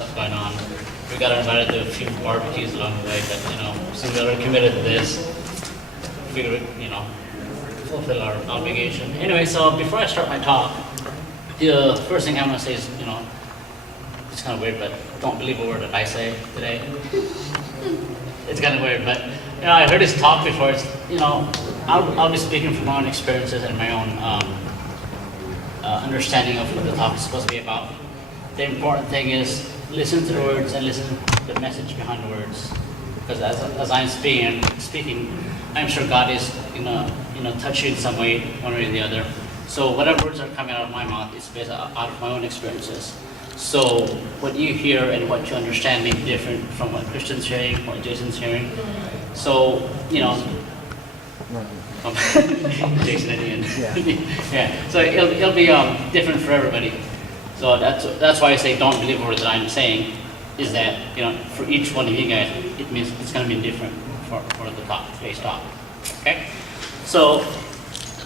stuff going on. We got invited to a few barbecues along the way, but since we already committed to this, figure fulfill our obligation. Anyway, so before I start my talk, the first thing I'm gonna say is, it's kind of weird, but don't believe a word that I say today. It's kind of weird, but I heard this talk before. It's I'll be speaking from my own experiences and my own understanding of what the talk is supposed to be about. The important thing is listen to the words and listen to the message behind the words. Because as I'm speaking, I'm sure God is touch you in some way, one way or the other. So whatever words are coming out of my mouth is based out of my own experiences. So what you hear and what you understand may be different from what Christian's hearing, what Jason's hearing. So Jason and Ian. Yeah. So it'll be different for everybody. So that's why I say don't believe what I'm saying. Is that for each one of you guys, it means it's going to be different for the talk, today's talk. Okay. So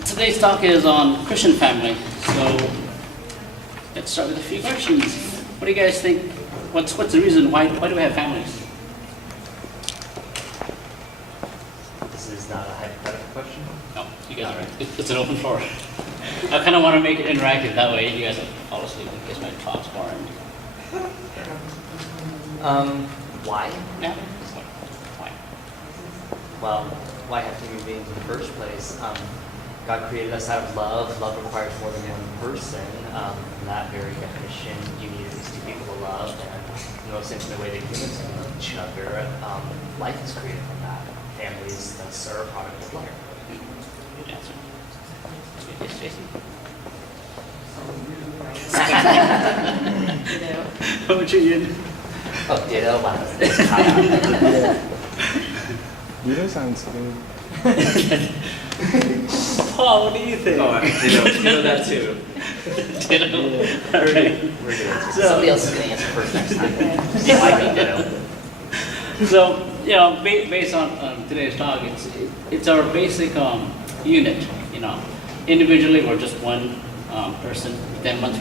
today's talk is on Christian family. So let's start with a few questions. What do you guys think? What's the reason why do we have families? This is not a hypothetical question? No, you guys are right. It's an open floor. I kind of want to make it interactive. That way you guys don't fall asleep in case my talk's boring. Why? Yeah. Why? Well, why have human beings in the first place? God created us out of love. Love requires more than one person. From that very definition, you need at least two people to love. And in the most intimate way that humans can love each other, life is created from that. Families thus are a product of life. Good answer. Yes, Jason. What would you Ian? Oh, ditto. Wow. Ditto sounds good. Paul, what do you think? Oh, ditto that too. Ditto. Yeah. All right. We're good. Somebody else is going to answer first next time. You might be ditto. So, based on today's talk, it's our basic unit. Individually we're just one person. Then once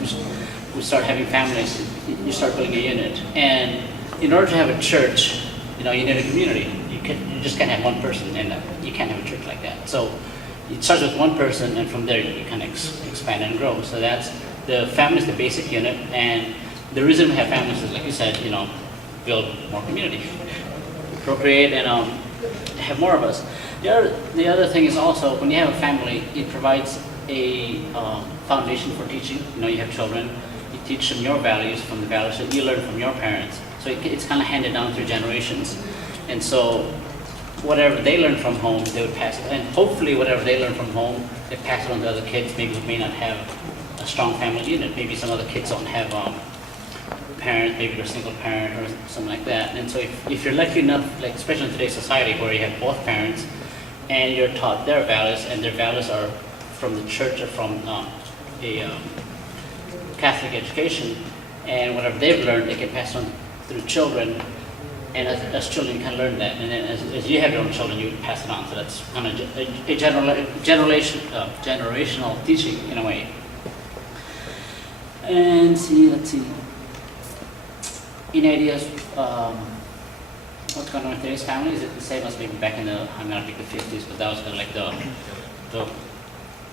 we start having families, you start building a unit. And in order to have a church, you need a community. You just can't have one person, and you can't have a church like that. So it starts with one person, and from there you can expand and grow. So that's the family is the basic unit, and the reason we have families is, like you said, build more community, procreate, and have more of us. The other thing is also when you have a family, it provides a foundation for teaching. You have children, you teach them your values from the values that you learn from your parents. So it's kind of handed down through generations. And so whatever they learn from home, they would pass it. And hopefully whatever they learn from home, they pass it on to other kids. Maybe who may not have a strong family unit. Maybe some other kids don't have parents, maybe they're a single parent or something like that. And so if you're lucky enough, like especially in today's society where you have both parents and you're taught their values, and their values are from the church or from a Catholic education, and whatever they've learned, they can pass on through children. And as children, you can learn that, and then as you have your own children, you pass it on. So that's kind of a generational teaching in a way. And let's see. Any ideas what's going on with today's family? Is it the same as maybe back in I'm gonna pick the 50s, but that was kind of like the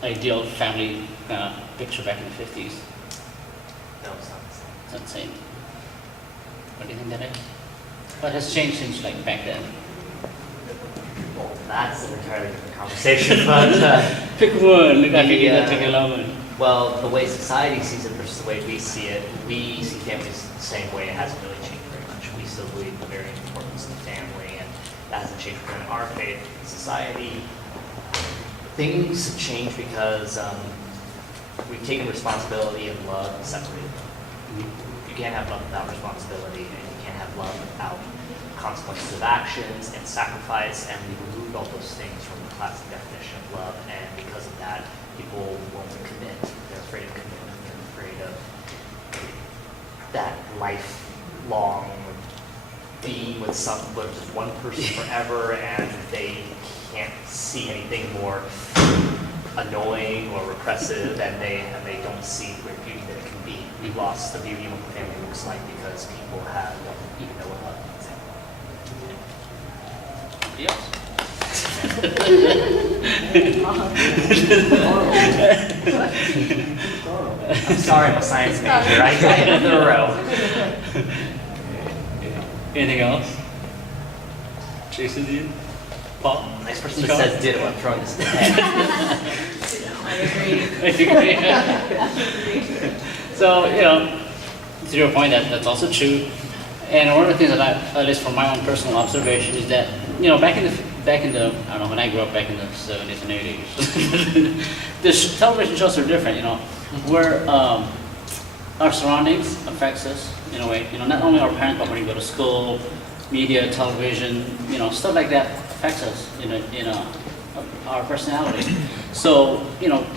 ideal family picture back in the 50s. No, it's not the same. It's not the same. What do you think that is? What has changed since like back then? Well, that's an entirely different conversation, but Pick one. Look, I can give that to a long one. well, the way society sees it versus the way we see it, we see families the same way. It hasn't really changed very much. We still believe in the very importance of the family, and that hasn't changed within our faith. Society, things have changed because we've taken responsibility and love and separated them. You can't have love without responsibility, and you can't have love without consequences of actions and sacrifice, and we removed all those things from the classic definition of love, and because of that, people won't commit. They're afraid of commitment. They're afraid of that lifelong being with just one person forever, and they can't see anything more annoying or repressive, and they don't see the great beauty that it can be. We lost the beauty of what family looks like because people have I'm sorry, I'm a science major. I got it in a row. Anything else? Jason, do you? Paul? Next person that Scott? says ditto, I'm throwing this in the head. So, to your point, that's also true. And one of the things that at least from my own personal observation, is that, back in the, I don't know, when I grew up back in the 70s and 80s, the television shows are different, where our surroundings affects us in a way. Not only our parents, but when you go to school, media, television, stuff like that affects us in our personality. So,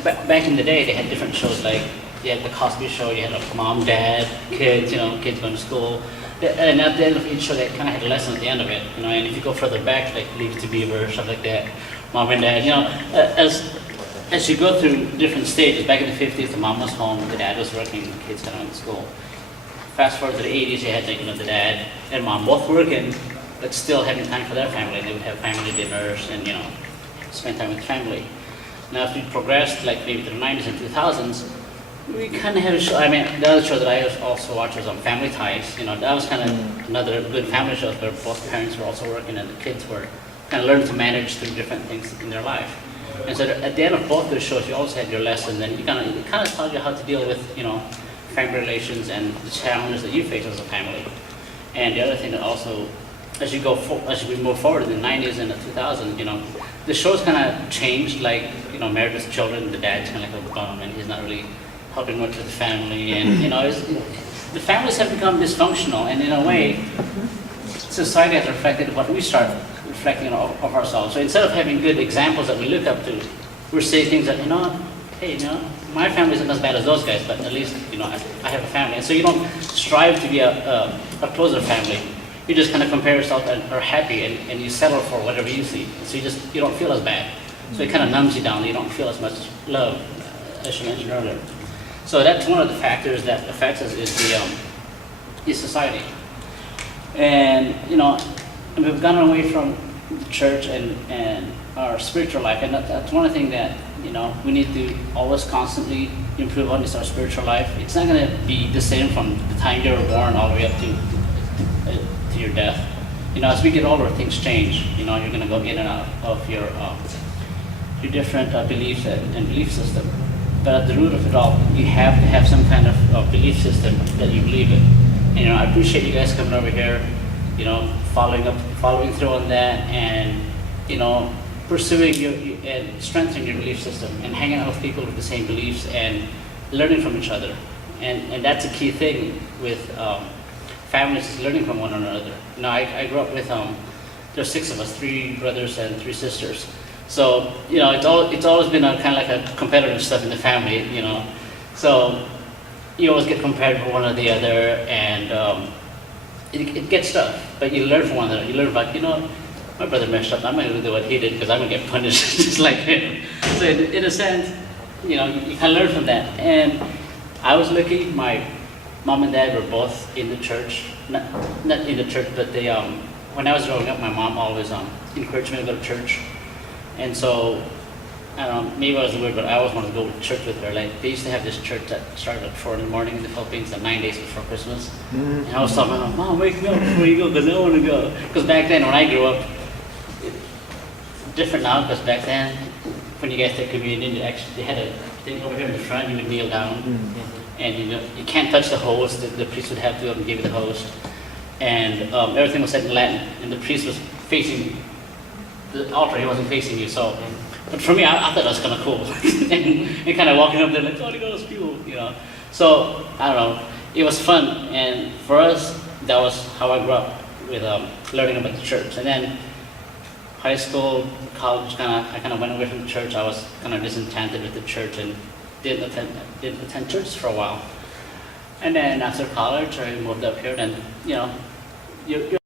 back in the day, they had different shows, like you had the Cosby Show, you had like mom, dad, kids, kids going to school. And at the end of each show, they kind of had a lesson at the end of it, and if you go further back, like Leave It to Beaver, stuff like that, mom and dad, as you go through different stages, back in the 50s, the mom was home, the dad was working, the kids kind of went to school. Fast forward to the 80s, you had the dad and mom both working, but still having time for their family. They would have family dinners and, spend time with family. Now, if we progressed, like maybe to the 90s and 2000s, we kind of had a show. I mean, the other show that I also watched was on Family Ties. That was kind of another good family show where both parents were also working and the kids were kind of learning to manage through different things in their life. And so at the end of both those shows, you always had your lessons, and it kind of taught you how to deal with, family relations and the challenges that you face as a family. And the other thing that also, as we move forward in the 90s and the 2000s, the shows kind of changed, like, Married with Children, the dad's kind of like a bum, and he's not really helping much with the family, and, the families have become dysfunctional, and in a way, society has reflected what we start reflecting of ourselves. So instead of having good examples that we look up to, we're saying things that, hey, my family isn't as bad as those guys, but at least, I have a family. And so you don't strive to be a closer family. You just kind of compare yourself and are happy, and you settle for whatever you see. So you don't feel as bad. So it kind of numbs you down. You don't feel as much love, as you mentioned earlier. So that's one of the factors that affects us is society. And, we've gone away from the church and our spiritual life, and that's one of the things that, we need to always constantly improve on is our spiritual life. It's not going to be the same from the time you were born all the way up to your death. As we get older, things change. You're going to go in and out of your different beliefs and belief system. But at the root of it all, you have to have some kind of belief system that you believe in. And, I appreciate you guys coming over here, following through on that, and, pursuing and strengthening your belief system, and hanging out with people with the same beliefs and learning from each other. And that's a key thing with families, is learning from one another. I grew up with, there's 6 of us, 3 brothers and 3 sisters. So, it's always been a kind of like a competitive stuff in the family, So you always get compared with one or the other, and it gets tough. But you learn from one another. You learn about, my brother messed up. I'm not going to do what he did because I'm going to get punished just like him. So in a sense, you kind of learn from that. And I was lucky. My mom and dad were both in the church. Not in the church, but they, when I was growing up, my mom always encouraged me to go to church. And so, I don't know, maybe I was weird, but I always wanted to go to church with her. Like, they used to have this church that started at 4 in the morning in the Philippines, 9 days before Christmas. And I was talking about, Mom, wake me up before you go, because I want to go. Because back then, when I grew up, different now, because back then, when you guys take communion, they had a thing over here in the front, you would kneel down. And you can't touch the host, the priest would have to give you the host. And everything was said in Latin, and the priest was facing the altar, he wasn't facing you. So, but for me, I thought that was kind of cool, and kind of walking up there like, Holy Ghost, people, So I don't know, it was fun, and for us, that was how I grew up with learning about the church. And then high school, college, I kind of went away from the church. I was kind of disenchanted with the church and didn't attend church for a while. And then after college, I moved up here. Then you're